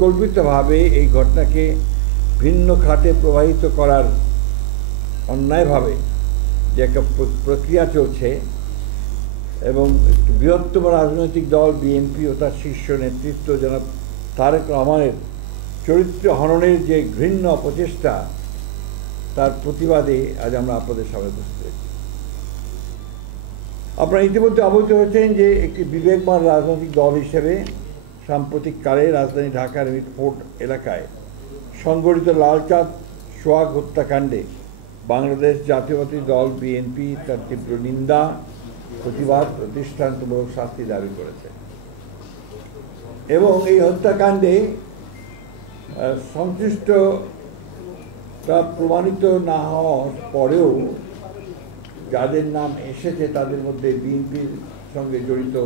পরিকল্পিতভাবে এই ঘটনাকে ভিন্ন খাতে প্রবাহিত করার অন্যায়ভাবে যে একটা প্রক্রিয়া চলছে এবং বৃহত্তম রাজনৈতিক দল বিএনপি ও তার শীর্ষ নেতৃত্ব জনাব তারেক রহমানের চরিত্র হননের যে ঘৃণ্য অপচেষ্টা, তার প্রতিবাদে আজ আমরা আপনাদের সামনে উপস্থিত হয়েছি। আপনারা ইতিমধ্যে অবগত হয়েছেন যে একটি বিবেকবান রাজনৈতিক দল হিসেবে সাম্প্রতিককালে রাজধানী ঢাকার মিটফোর্ড এলাকায় সংগঠিত লালচাঁদ সোহাগ হত্যাকাণ্ডে বাংলাদেশ জাতীয়তাবাদী দল বিএনপি তার তীব্র নিন্দা, প্রতিবাদ ও দৃষ্টান্তমূলক শাস্তি দাবি করেছে এবং এই হত্যাকাণ্ডে সংশ্লিষ্টতা প্রমাণিত না হওয়ার পরেও যাদের নাম এসেছে তাদের মধ্যে বিএনপির সঙ্গে জড়িত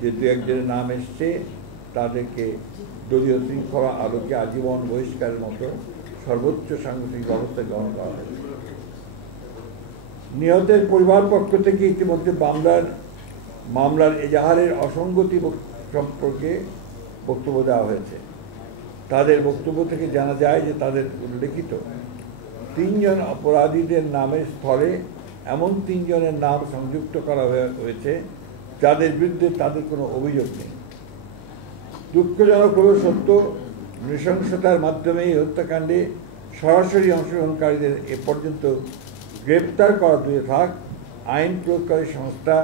যে দু একজনের নাম এসছে তাদেরকে দলীয় শৃঙ্খলা আলোকে আজীবন বহিষ্কারের মতো সর্বোচ্চ সাংগঠনিক ব্যবস্থা গ্রহণ করা হয়েছে। নিহতের পরিবার পক্ষ থেকে ইতিমধ্যে মামলার এজাহারের অসঙ্গতি সম্পর্কে বক্তব্য দেওয়া হয়েছে। তাদের বক্তব্য থেকে জানা যায় যে তাদের উল্লেখিত 3 জন অপরাধীদের নামের স্থলে এমন 3 জনের নাম সংযুক্ত করা হয়েছে যাদের বিরুদ্ধে তাদের কোনো অভিযোগ নেই। দুঃখজনক হলেও সত্য, নৃশংসতার মাধ্যমে এই হত্যাকাণ্ডে সরাসরি অংশগ্রহণকারীদের এ পর্যন্ত গ্রেপ্তার করা দূরে থাক, আইন প্রয়োগকারী সংস্থা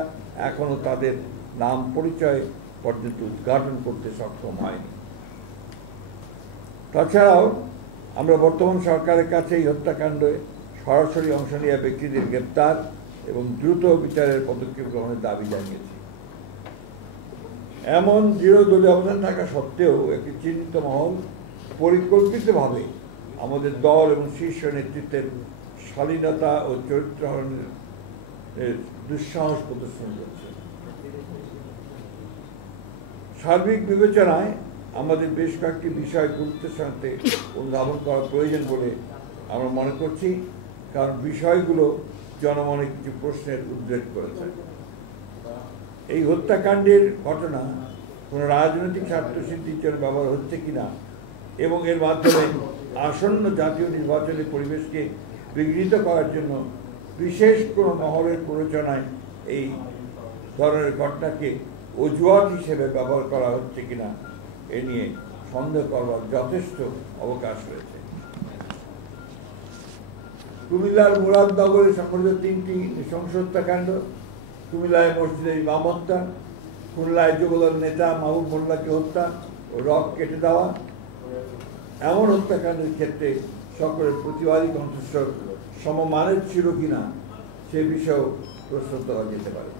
এখনও তাদের নাম পরিচয় পর্যন্ত উদ্ঘাটন করতে সক্ষম হয়নি। তাছাড়াও আমরা বর্তমান সরকারের কাছে এই হত্যাকাণ্ডে সরাসরি অংশ নেওয়া ব্যক্তিদের গ্রেপ্তার এবং দ্রুত বিচারের পদক্ষেপ গ্রহণের দাবি জানিয়েছি। এমন দৃঢ় দলীয় অবদান থাকা সত্ত্বেও একটি চিহ্নিত মহল পরিকল্পিতভাবে আমাদের দল এবং শীর্ষ নেতৃত্বের শালীনতা ও চরিত্র হরণের দুঃসাহস প্রদর্শন করছে। সার্বিক বিবেচনায় আমাদের বেশ কয়েকটি বিষয় গুরুত্বের সাথে অনুধাবন করা প্রয়োজন বলে আমরা মনে করছি, কারণ বিষয়গুলো জনমনে কিছু প্রশ্নের উদ্রেক করেছে। এই হত্যাকাণ্ডের ঘটনা কোনো রাজনৈতিক স্বার্থসিদ্ধির জন্য ব্যবহার হচ্ছে কিনা এবং এর মাধ্যমে আসন্ন জাতীয় নির্বাচনের পরিবেশকে বিঘ্নিত করার জন্য বিশেষ কোনো মহলের প্ররোচনায় এই ধরনের ঘটনাকে অজুহাত হিসেবে ব্যবহার করা হচ্ছে কিনা এ নিয়ে সন্দেহ করবার যথেষ্ট অবকাশ রয়েছে। কুমিল্লার মুরাদনগরে সংঘটিত 3টি নৃশংস হত্যাকাণ্ড, কুমিল্লায় মসজিদের ইমাম হত্যা, খুলনায় যুবদল নেতা মাহবুব মোল্লাকে হত্যা ও রক কেটে দেওয়া, এমন হত্যাকাণ্ডের ক্ষেত্রে সকলের প্রতিবাদী কণ্ঠস্বর সমমানের ছিল কিনা সে বিষয়েও প্রশ্ন তোলা যেতে পারে।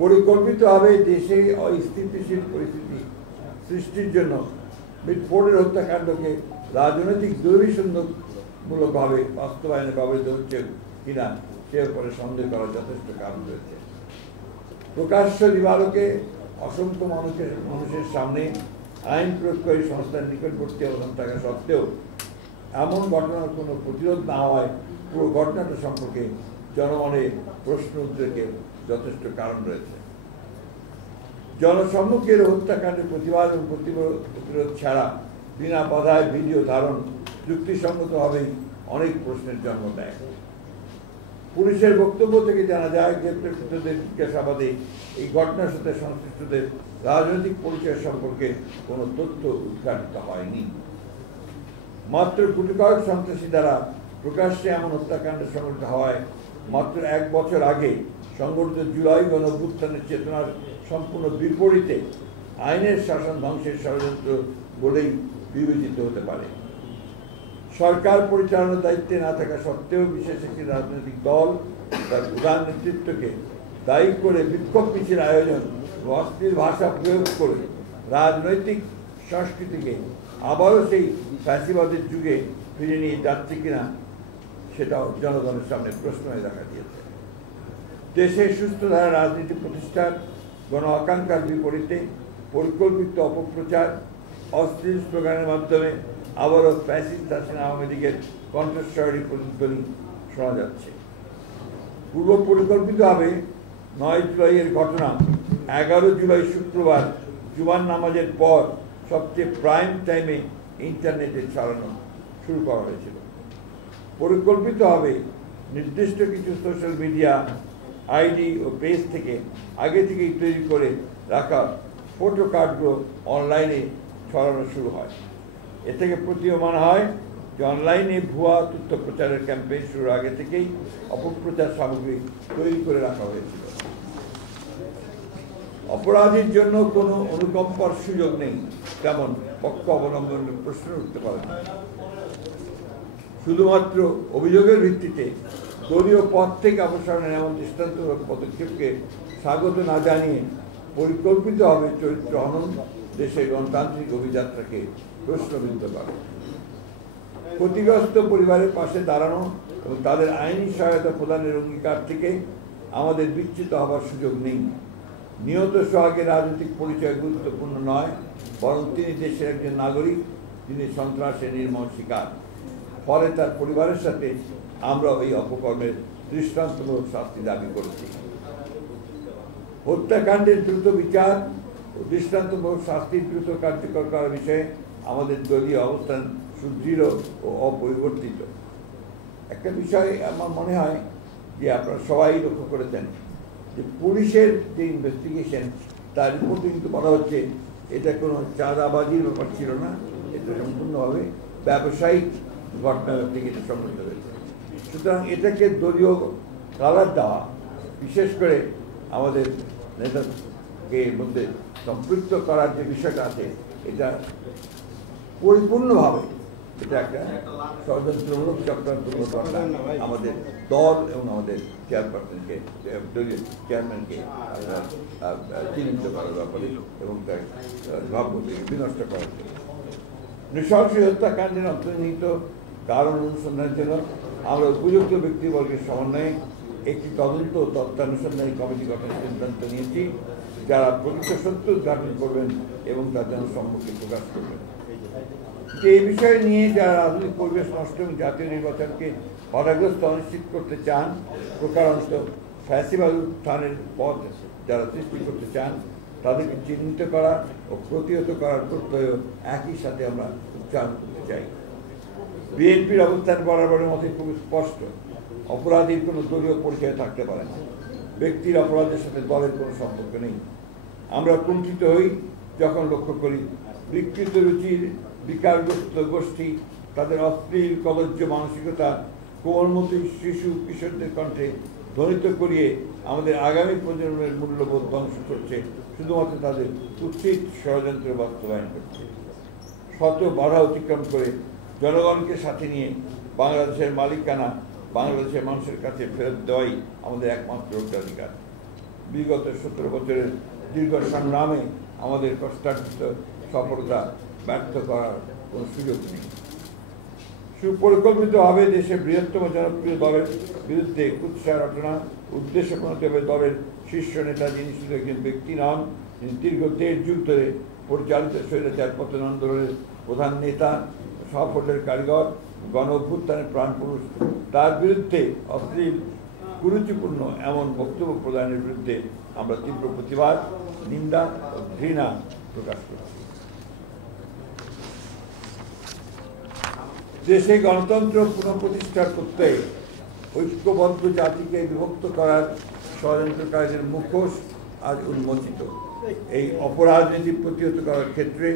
পরিকল্পিতভাবে দেশে অস্থিতিশীল পরিস্থিতি সৃষ্টির জন্য মিটফোর্ডের হত্যাকাণ্ডকে রাজনৈতিক দুর্বিসন্ধমূলকভাবে বাস্তবায়নে ব্যবহৃত হচ্ছে কিনা সে ব্যাপারে সন্দেহ করার যথেষ্ট কারণ রয়েছে। প্রকাশ্য দিবালোকে অসংখ্য মানুষের সামনে আইন প্রয়োগকারী সংস্থার নিকটবর্তী অবস্থান থাকা সত্ত্বেও এমন ঘটনার কোনো প্রতিরোধ না হওয়ায় পুরো ঘটনাটা সম্পর্কে জনমনে প্রশ্ন উদ্রেকের যথেষ্ট কারণ রয়েছে। জনসম্মুখের হত্যাকাণ্ডের প্রতিবাদ এবং প্রতিরোধ ছাড়া বিনা বাধায় ভিডিও ধারণ যুক্তিসঙ্গতভাবেই অনেক প্রশ্নের জন্ম দেয়। পুলিশের বক্তব্য থেকে জানা যায় গ্রেপ্তারকৃতদের জিজ্ঞাসাবাদে এই ঘটনার সাথে সংশ্লিষ্টদের রাজনৈতিক পরিচয় সম্পর্কে কোনো তথ্য উদ্ঘাটিত হয়নি। মাত্র কোটি কয়েক সন্ত্রাসী দ্বারা প্রকাশ্যে এমন হত্যাকাণ্ড সংঘটিত হওয়ায় মাত্র 1 বছর আগে সংঘটিত জুলাই গণঅভ্যুত্থানের চেতনার সম্পূর্ণ বিপরীতে আইনের শাসন ধ্বংসের ষড়যন্ত্র বলেই বিবেচিত হতে পারে। সরকার পরিচালনার দায়িত্বে না থাকা সত্ত্বেও বিশেষ একটি রাজনৈতিক দল তার প্রধান নেতৃত্বকে দায়ী করে বিক্ষোভ মিছিল আয়োজন ও অস্থির ভাষা প্রয়োগ করে রাজনৈতিক সংস্কৃতিকে আবারও সেই ফ্যাসিবাদের যুগে ফিরে নিয়ে যাচ্ছে কিনা সেটাও জনগণের সামনে প্রশ্ন হয়ে দেখা দিয়েছে। দেশে সুস্থ ধারা রাজনীতি প্রতিষ্ঠার গণ আকাঙ্ক্ষার বিপরীতে পরিকল্পিত অপপ্রচার, অশ্লীল স্লোগানের মাধ্যমে আবারও ফ্যাসিস্ট হাসিনা আওয়ামী লীগের কণ্ঠস্বরী প্রতিধ্বনি শোনা যাচ্ছে। পূর্ব পরিকল্পিতভাবে 9 জুলাইয়ের ঘটনা 11 জুলাই শুক্রবার জুমার নামাজের পর সবচেয়ে প্রাইম টাইমে ইন্টারনেটে ছড়ানো শুরু করা হয়েছিল। পরিকল্পিতভাবে নির্দিষ্ট কিছু সোশ্যাল মিডিয়া আইডি ও পেজ থেকে আগে থেকেই তৈরি করে রাখা ফটো কার্ডগুলো অনলাইনে ছড়ানো শুরু হয়। এ থেকে প্রতীয়মান হয় যে অনলাইনে ভুয়া তথ্য প্রচারের ক্যাম্পেইন শুরুর আগে থেকেই অপপ্রচার সামগ্রী তৈরি করে রাখা হয়েছিল। অপরাধীর জন্য কোনো অনুকম্পার সুযোগ নেই, তেমন পক্ষ অবলম্বনের প্রশ্ন উঠতে পারে না। শুধুমাত্র অভিযোগের ভিত্তিতে দলীয় পদ থেকে অপসারণের এমন দৃষ্টান্তমূলক পদক্ষেপকে স্বাগত না জানিয়ে পরিকল্পিতভাবে চরিত্র হনন দেশের গণতান্ত্রিক অভিযাত্রাকে প্রশ্নবিদ্ধ করে। ক্ষতিগ্রস্ত পরিবারের পাশে দাঁড়ানো এবং তাদের আইনি সহায়তা প্রদানের অঙ্গীকার থেকে আমাদের বিচ্যুত হবার সুযোগ নেই। নিহত সোহাগের রাজনৈতিক পরিচয় গুরুত্বপূর্ণ নয়, বরং তিনি দেশের একজন নাগরিক, যিনি সন্ত্রাসের নির্মম শিকার। ফলে তার পরিবারের সাথে আমরা এই অপকর্মের দৃষ্টান্তমূলক শাস্তি দাবি করেছি। হত্যাকাণ্ডের দ্রুত বিচার ও দৃষ্টান্তমূলক শাস্তি দ্রুত কার্যকর করার বিষয়ে আমাদের দলীয় অবস্থান সুদৃঢ় ও অপরিবর্তিত। একটা বিষয় আমার মনে হয় যে আপনারা সবাই লক্ষ্য করেছেন যে পুলিশের যে ইনভেস্টিগেশন তার রিপোর্টে কিন্তু বলা হচ্ছে এটা কোনো চাঁদাবাজির ব্যাপার ছিল না, এটা সম্পূর্ণভাবে ব্যবসায়িক ঘটনার থেকে এটা সম্পন্ন হয়েছে। সুতরাং এটাকে দলীয় কালার দেওয়া, বিশেষ করে আমাদের নেতাকে মধ্যে সম্পৃক্ত করার যে বিষয়টা আছে, এটা পরিপূর্ণভাবে এটা একটা ষড়যন্ত্রমূলক চক্রান্তমূলক ঘটনা আমাদের দল এবং আমাদের চেয়ারপারসনকে, দলীয় চেয়ারম্যানকে চিহ্নিত করার ব্যাপারে এবং তার ভাবমূর্তিকে বিনষ্ট করার জন্য। নৃশংস হত্যাকাণ্ডের অন্তর্নিহিত কারণ অনুসন্ধানের জন্য আমরা উপযুক্ত ব্যক্তিবর্গের সমন্বয়ে একটি তদন্ত ও তত্ত্বানুসন্ধানী কমিটি গঠনের সিদ্ধান্ত নিয়েছি, যারা প্রকৃত সত্য উদ্ঘাটন করবেন এবং তার জন্য সম্মুখে প্রকাশ করবেন। এই বিষয় নিয়ে যারা রাজনৈতিক পরিবেশ নষ্ট এবং জাতীয় নির্বাচনকে বাধাগ্রস্ত অনিশ্চিত করতে চান, প্রকারান্ত ফ্যাসিবাদ উত্থানের পথ যারা সৃষ্টি করতে চান, তাদেরকে চিহ্নিত করা ও প্রতিহত করার প্রত্যয় একই সাথে আমরা উচ্চারণ করতে চাই। বিএনপির অবস্থান বরাবরের মধ্যে খুব স্পষ্ট, অপরাধীর কোনো দলীয় পরিচয় থাকতে পারে না। ব্যক্তির অপরাধের সাথে দলের কোনো সম্পর্ক নেই। আমরা কুণ্ঠিত হই যখন লক্ষ্য করি বিকৃত রুচির বিকারগ্রস্ত গোষ্ঠী তাদের অশ্লীল কদর্য মানসিকতা কোমলমতি শিশু কিশোরদের কণ্ঠে ধ্বনিত করিয়ে আমাদের আগামী প্রজন্মের মূল্যবোধ ধ্বংস করছে, শুধুমাত্র তাদের কুৎসিত ষড়যন্ত্র বাস্তবায়ন করছে। শত বাধা অতিক্রম করে জনগণকে সাথে নিয়ে বাংলাদেশের মালিকানা বাংলাদেশের মানুষের কাছে ফেরত দেওয়াই আমাদের একমাত্র অগ্রাধিকার। বিগত 17 বছরের দীর্ঘ সংগ্রামে আমাদের কষ্টার্জিত সফলতা ব্যর্থ করার কোনো সুযোগ নেই। সুপরিকল্পিতভাবে দেশের বৃহত্তম জনপ্রিয় দলের বিরুদ্ধে কুৎসা রচনা উদ্দেশ্যপ্রণতভাবে দলের শীর্ষ নেতা, যিনি শুধু একজন ব্যক্তি নন, তিনি দীর্ঘ 1.5 যুগ ধরে পরিচালিত স্বৈরাচার পতন আন্দোলনের প্রধান নেতা, সাফল্যের কারিগর, গণ অভ্যুত্থানের প্রাণপুরুষ, তার বিরুদ্ধে অশ্লীল কুরুচিপূর্ণ এমন বক্তব্য প্রদানের বিরুদ্ধে আমরা তীব্র প্রতিবাদ, নিন্দা ও ঘৃণা প্রকাশ করছি। দেশে গণতন্ত্র পুনঃপ্রতিষ্ঠার প্রত্যয়ে ঐক্যবদ্ধ জাতিকে বিভক্ত করার ষড়যন্ত্রকারীদের মুখোশ আজ উন্মোচিত। এই অপরাজনীতি প্রতিহত করার ক্ষেত্রে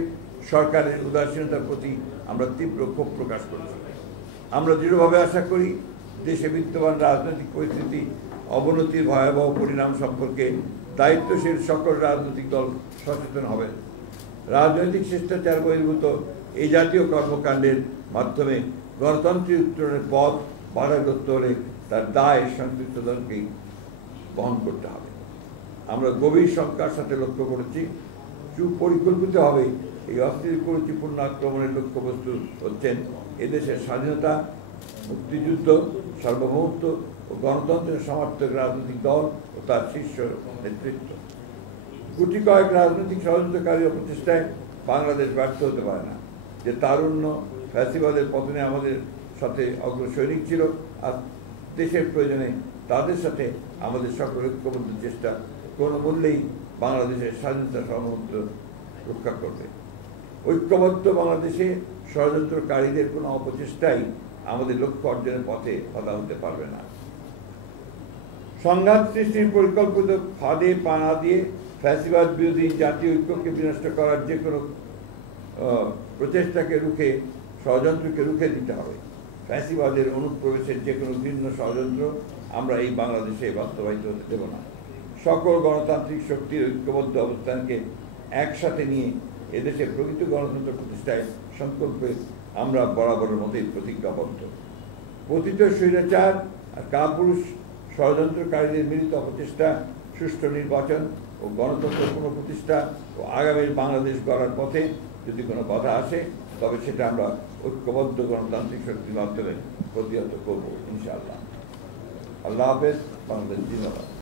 সরকারের উদাসীনতার প্রতি আমরা তীব্র ক্ষোভ প্রকাশ করছি। আমরা দৃঢ়ভাবে আশা করি দেশে বিদ্যমান রাজনৈতিক পরিস্থিতি অবনতির ভয়াবহ পরিণাম সম্পর্কে দায়িত্বশীল সকল রাজনৈতিক দল সচেতন হবেন। রাজনৈতিক শিষ্টাচার বহির্ভূত এই জাতীয় কর্মকাণ্ডের মাধ্যমে গণতন্ত্রের উত্তরণের পথ বাধাগ্রস্ত হলে তার দায় সংশ্লিষ্ট দলকেই বহন করতে হবে। আমরা গভীর শঙ্কার সাথে লক্ষ্য করেছি সুপরিকল্পিতভাবে এই অস্থির কুরুচিপূর্ণ আক্রমণের লক্ষ্যবস্তু হচ্ছেন এদেশের স্বাধীনতা, মুক্তিযুদ্ধ, সার্বভৌমত্ব ও গণতন্ত্রের সমর্থক রাজনৈতিক দল ও তার শীর্ষ নেতৃত্ব। গুটি কয়েক রাজনৈতিক ষড়যন্ত্রকারী ও প্রচেষ্টায় বাংলাদেশ ব্যর্থ হতে পারে না। যে তারুণ্য ফ্যাসিবাদের পতনে আমাদের সাথে অগ্রসৈনিক ছিল, আর দেশের প্রয়োজনে তাদের সাথে আমাদের সকল ঐক্যবদ্ধ চেষ্টা কোনো মূল্যেই বাংলাদেশের স্বাধীনতা সার্বভৌমত্ব রক্ষা করবে। ঐক্যবদ্ধ বাংলাদেশে ষড়যন্ত্রকারীদের কোনো অপচেষ্টাই আমাদের লক্ষ্য অর্জনের পথে বাধা হতে পারবে না। সংঘাত সৃষ্টির পরিকল্পিত ফাঁদে পা না দিয়ে ফ্যাসিবাদ বিরোধী জাতীয় ঐক্যকে বিনষ্ট করার যে কোনো প্রচেষ্টাকে রুখে, ষড়যন্ত্রকে রুখে দিতে হবে। ফ্যাসিবাদের অনুপ্রবেশের যে কোনো ভিন্ন ষড়যন্ত্র আমরা এই বাংলাদেশে বাস্তবায়িত হতে দেব না। সকল গণতান্ত্রিক শক্তির ঐক্যবদ্ধ অবস্থানকে একসাথে নিয়ে এদেশে প্রকৃত গণতন্ত্র প্রতিষ্ঠায় সংকল্পে আমরা বরাবরের মতোই প্রতিজ্ঞাবদ্ধ। পতিত স্বৈরাচার আর কাপুরুষ ষড়যন্ত্রকারীদের মিলিত অপচেষ্টা, সুষ্ঠু নির্বাচন ও গণতন্ত্র পুনঃপ্রতিষ্ঠা ও আগামীর বাংলাদেশ গড়ার পথে যদি কোনো বাধা আসে, তবে সেটা আমরা ঐক্যবদ্ধ গণতান্ত্রিক শক্তির মাধ্যমে প্রতিহত করব ইনশাআল্লাহ। আল্লাহ হাফেজ। বাংলাদেশ জিন্দাবাদ।